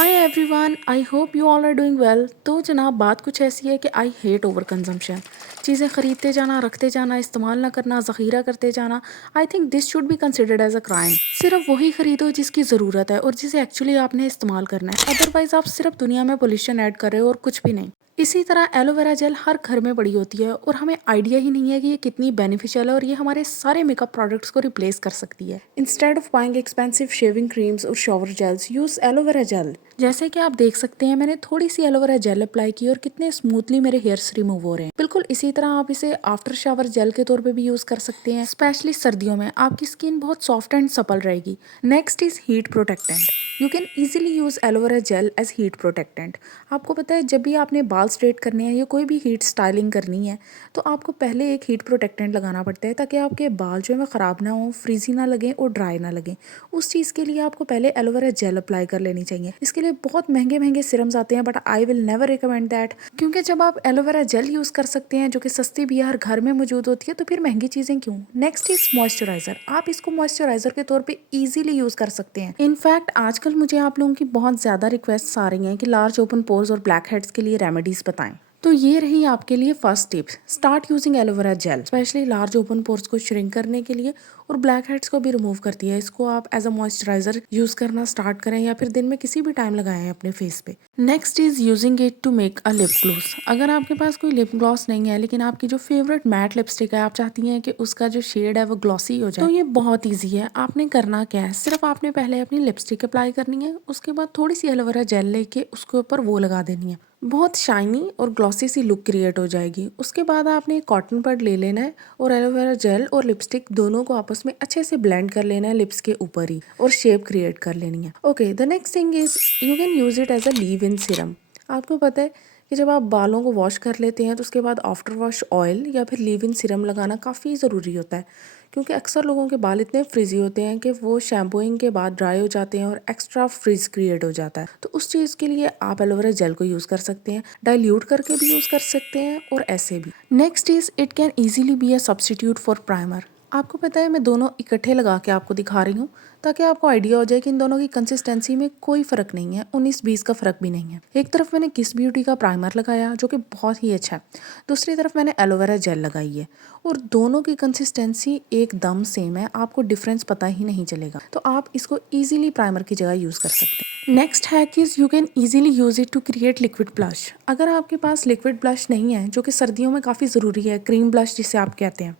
Hi everyone, I hope you all are doing well. तो जनाब, बात कुछ ऐसी है कि आई हेट ओवर कंजम्पशन। चीज़ें ख़रीदते जाना, रखते जाना, इस्तेमाल ना करना, ज़ख़ीरा करते जाना। I think this should be considered as a crime. सिर्फ वही खरीदो जिसकी ज़रूरत है और जिसे एक्चुअली आपने इस्तेमाल करना है। अदरवाइज़ आप सिर्फ दुनिया में पोल्यूशन ऐड कर रहे हो और कुछ भी नहीं। इसी तरह एलोवेरा जेल हर घर में पड़ी होती है और हमें आइडिया ही नहीं है कि ये कितनी बेनिफिशियल है और ये हमारे सारे मेकअप प्रोडक्ट्स को रिप्लेस कर सकती है। Instead of buying expensive shaving creams और shower gels, use aloe vera gel. जैसे कि आप देख सकते हैं, मैंने थोड़ी सी एलोवेरा जेल अप्लाई की और कितने स्मूथली मेरे हेयर्स रिमूव हो रहे हैं। बिल्कुल इसी तरह आप इसे आफ्टर शावर जेल के तौर पे भी यूज कर सकते हैं। स्पेशली सर्दियों में आपकी स्किन बहुत सॉफ्ट एंड सपल रहेगी। Next is heat protectant. You can easily use aloe vera gel as heat protectant. आपको पता है, जब भी आपने बाल स्ट्रेट करने हैं या कोई भी हीट स्टाइलिंग करनी है तो आपको पहले एक हीट प्रोटेक्टेंट लगाना पड़ता है ताकि आपके बाल जो है वो ख़राब ना हो, फ्रीजी ना लगे और ड्राई ना लगे। उस चीज़ के लिए आपको पहले एलोवेरा जेल अप्लाई कर लेनी चाहिए। इसके लिए बहुत महंगे महंगे सिरम्स आते हैं, but I will never recommend that, क्योंकि जब आप एलोवेरा जेल यूज़ कर सकते हैं जो कि सस्ती भी है, हर घर में मौजूद होती है, तो फिर महंगी चीज़ें क्यों। Next is moisturiser. आप इसको मॉइस्चराइजर के तौर पर ईजिली यूज़ कर सकते हैं। इनफैक्ट आजकल मुझे आप लोगों की बहुत ज़्यादा रिक्वेस्ट आ रही हैं कि लार्ज ओपन पोर्स और ब्लैक हेड्स के लिए रेमेडीज बताएं। तो ये रही आपके लिए first tips. Start using aloe vera gel, specially large open pores को श्रिंक करने के लिए और ब्लैक हेड्स को भी रिमूव करती है। इसको आप एज अ मॉइस्चराइजर यूज करना स्टार्ट करें या फिर दिन में किसी भी टाइम लगाएं अपने फेस पे। Next is using it to make a lip gloss. अगर आपके पास कोई लिप ग्लॉस नहीं है लेकिन आपकी जो फेवरेट मैट लिपस्टिक है, आप चाहती हैं कि उसका जो शेड है वो ग्लॉसी हो जाए, तो ये बहुत ईजी है। आपने करना क्या है, सिर्फ आपने पहले अपनी लिपस्टिक अप्लाई करनी है, उसके बाद थोड़ी सी एलोवेरा जेल लेके उसके ऊपर वो लगा देनी है। बहुत शाइनी और ग्लॉसी सी लुक क्रिएट हो जाएगी। उसके बाद आपने एक कॉटन बड ले लेना है और एलोवेरा जेल और लिपस्टिक दोनों को आपस में अच्छे से ब्लेंड कर लेना है लिप्स के ऊपर ही, और शेप क्रिएट कर लेनी है। Okay, the next thing is you can use it as a leave in serum. आपको पता है कि जब आप बालों को वॉश कर लेते हैं तो उसके बाद आफ्टर वॉश ऑयल या फिर लीव इन सीरम लगाना काफ़ी ज़रूरी होता है, क्योंकि अक्सर लोगों के बाल इतने फ्रिजी होते हैं कि वो शैम्पूइंग के बाद ड्राई हो जाते हैं और एक्स्ट्रा फ्रिज क्रिएट हो जाता है। तो उस चीज़ के लिए आप एलोवेरा जेल को यूज़ कर सकते हैं, डाइल्यूट करके भी यूज़ कर सकते हैं और ऐसे भी। Next is it can easily be a substitute for primer. आपको पता है, मैं दोनों इकट्ठे लगा के आपको दिखा रही हूँ ताकि आपको आइडिया हो जाए कि इन दोनों की कंसिस्टेंसी में कोई फ़र्क नहीं है, 19-20 का फ़र्क भी नहीं है। एक तरफ मैंने किस ब्यूटी का प्राइमर लगाया जो कि बहुत ही अच्छा है, दूसरी तरफ मैंने एलोवेरा जेल लगाई है और दोनों की कंसिस्टेंसी एकदम सेम है, आपको डिफरेंस पता ही नहीं चलेगा। तो आप इसको ईजिली प्राइमर की जगह यूज़ कर सकते हैं। Next hack is you can easily use it to create liquid blush. अगर आपके पास लिक्विड ब्लश नहीं है, जो कि सर्दियों में काफ़ी ज़रूरी है, क्रीम ब्लश जिसे आप कहते हैं,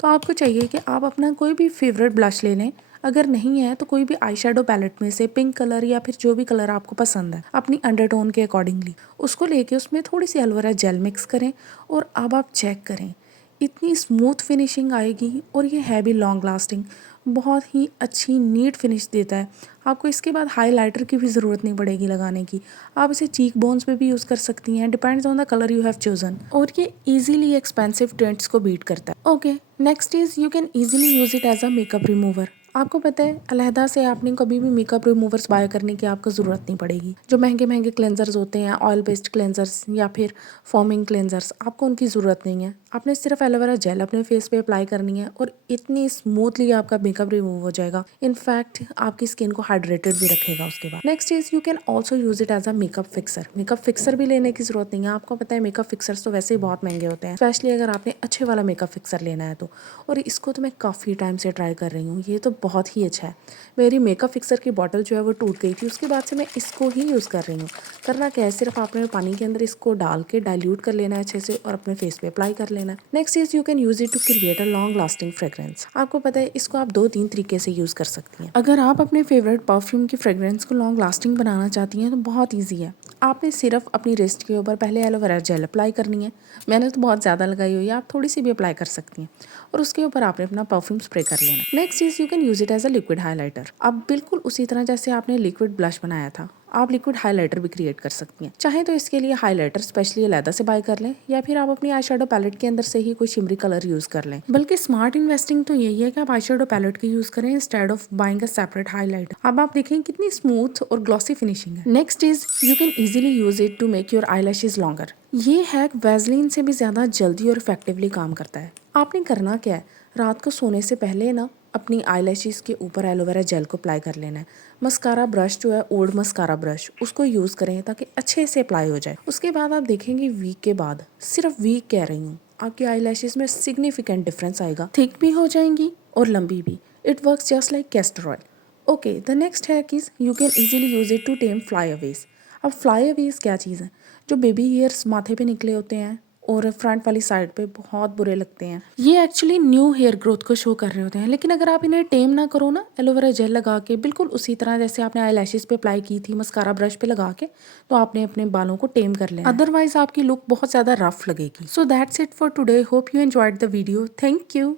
तो आपको चाहिए कि आप अपना कोई भी फेवरेट ब्लश ले लें। अगर नहीं है तो कोई भी आई शेडो पैलेट में से पिंक कलर या फिर जो भी कलर आपको पसंद है अपनी अंडरटोन के अकॉर्डिंगली उसको लेके उसमें थोड़ी सी एलोवेरा जेल मिक्स करें और अब आप चेक करें, इतनी स्मूथ फिनिशिंग आएगी और ये है भी लॉन्ग लास्टिंग, बहुत ही अच्छी नीट फिनिश देता है। आपको इसके बाद हाइलाइटर की भी ज़रूरत नहीं पड़ेगी लगाने की। आप इसे चीक बोन्स पे भी यूज़ कर सकती हैं, depends on the colour you have chosen, और ये इजीली एक्सपेंसिव टेंट्स को बीट करता है। Okay, next is you can easily use it as a makeup remover. आपको पता है, अलहदा से आपने कभी भी मेकअप रिमूवर्स बाय करने की आपको ज़रूरत नहीं पड़ेगी। जो महंगे महंगे क्लेंजर्स होते हैं, ऑयल बेस्ड क्लेंजर्स या फिर फॉर्मिंग क्लेंजर्स, आपको उनकी ज़रूरत नहीं है। आपने सिर्फ एलोवेरा जेल अपने फेस पे अप्लाई करनी है और इतनी स्मूथली आपका मेकअप रिमूव हो जाएगा। इनफैक्ट आपकी स्किन को हाइड्रेटेड भी रखेगा उसके बाद। Next is you can also use it as a makeup fixer. Makeup fixer भी लेने की जरूरत नहीं है। आपको पता है मेकअप फिक्सर्स तो वैसे ही बहुत महंगे होते हैं, स्पेशली अगर आपने अच्छे वाला मेकअप फिक्सर लेना है तो। और इसको तो मैं काफ़ी टाइम से ट्राई कर रही हूँ, ये तो बहुत ही अच्छा है। मेरी मेकअप फिक्सर की बॉटल जो है वो टूट गई थी, उसके बाद से मैं इसको ही यूज़ कर रही हूँ। करना क्या है, सिर्फ आपने पानी के अंदर इसको डाल के डाइल्यूट कर लेना है अच्छे से और अपने फेस पे अप्लाई कर लेना है। Next is you can use it to create a long lasting fragrance. आपको पता है, इसको आप 2-3 तरीके से यूज़ कर सकती हैं। अगर आप अपने फेवरेट परफ्यूम की फ्रेग्रेंस को लॉन्ग लास्टिंग बनाना चाहती हैं तो बहुत ईजी है। आपने सिर्फ अपनी रिस्ट के ऊपर पहले एलोवेरा जेल अप्लाई करनी है। मैंने तो बहुत ज़्यादा लगाई हुई है, आप थोड़ी सी भी अप्लाई कर सकती हैं, और उसके ऊपर आपने अपना परफ्यूम स्प्रे कर लेना। Next is you can use it as a liquid highlighter. अब बिल्कुल उसी तरह जैसे आपने लिक्विड ब्लश बनाया था, आप लिक्विड हाइलाइटर भी क्रिएट कर सकती हैं। चाहे तो इसके लिए हाइलाइटर स्पेशली अलहदा से बाय कर लें या फिर आप अपनी आई शेडो पैलेट के अंदर से ही कोई शिमरी कलर यूज कर लें। बल्कि स्मार्ट इन्वेस्टिंग तो यही है कि आप आई शेडो पैलेट की यूज करें instead of buying a separate highlighter. अब आप देखें कितनी स्मूथ और ग्लॉसी फिनिशिंग है। Next is you can easily use it to make your eyelashes longer. ये हैक वैसलीन से भी ज्यादा जल्दी और इफेक्टिवली काम करता है। आपने करना क्या है, रात को सोने से पहले ना अपनी आईलैशेस के ऊपर एलोवेरा जेल को अप्लाई कर लेना है। मस्कारा ब्रश जो है ओल्ड मस्कारा ब्रश उसको यूज़ करें ताकि अच्छे से अप्लाई हो जाए। उसके बाद आप देखेंगे वीक के बाद, सिर्फ वीक कह रही हूँ, आपकी आईलैशेस में सिग्निफिकेंट डिफरेंस आएगा, थिक भी हो जाएंगी और लंबी भी। It works just like castor oil. Okay, the next है कि you can easily use it to tame flyaways. अब फ्लाई अवेज क्या चीज़ है? जो बेबी हेयर्स माथे पे निकले होते हैं और फ्रंट वाली साइड पे बहुत बुरे लगते हैं, ये एक्चुअली न्यू हेयर ग्रोथ को शो कर रहे होते हैं। लेकिन अगर आप इन्हें टेम ना करो ना एलोवेरा जेल लगा के, बिल्कुल उसी तरह जैसे आपने आईलैशेस पे अप्लाई की थी मस्कारा ब्रश पे लगा के, तो आपने अपने बालों को टेम कर लेना, अदरवाइज आपकी लुक बहुत ज़्यादा रफ लगेगी। So that's it for today. Hope you enjoyed the video. Thank you.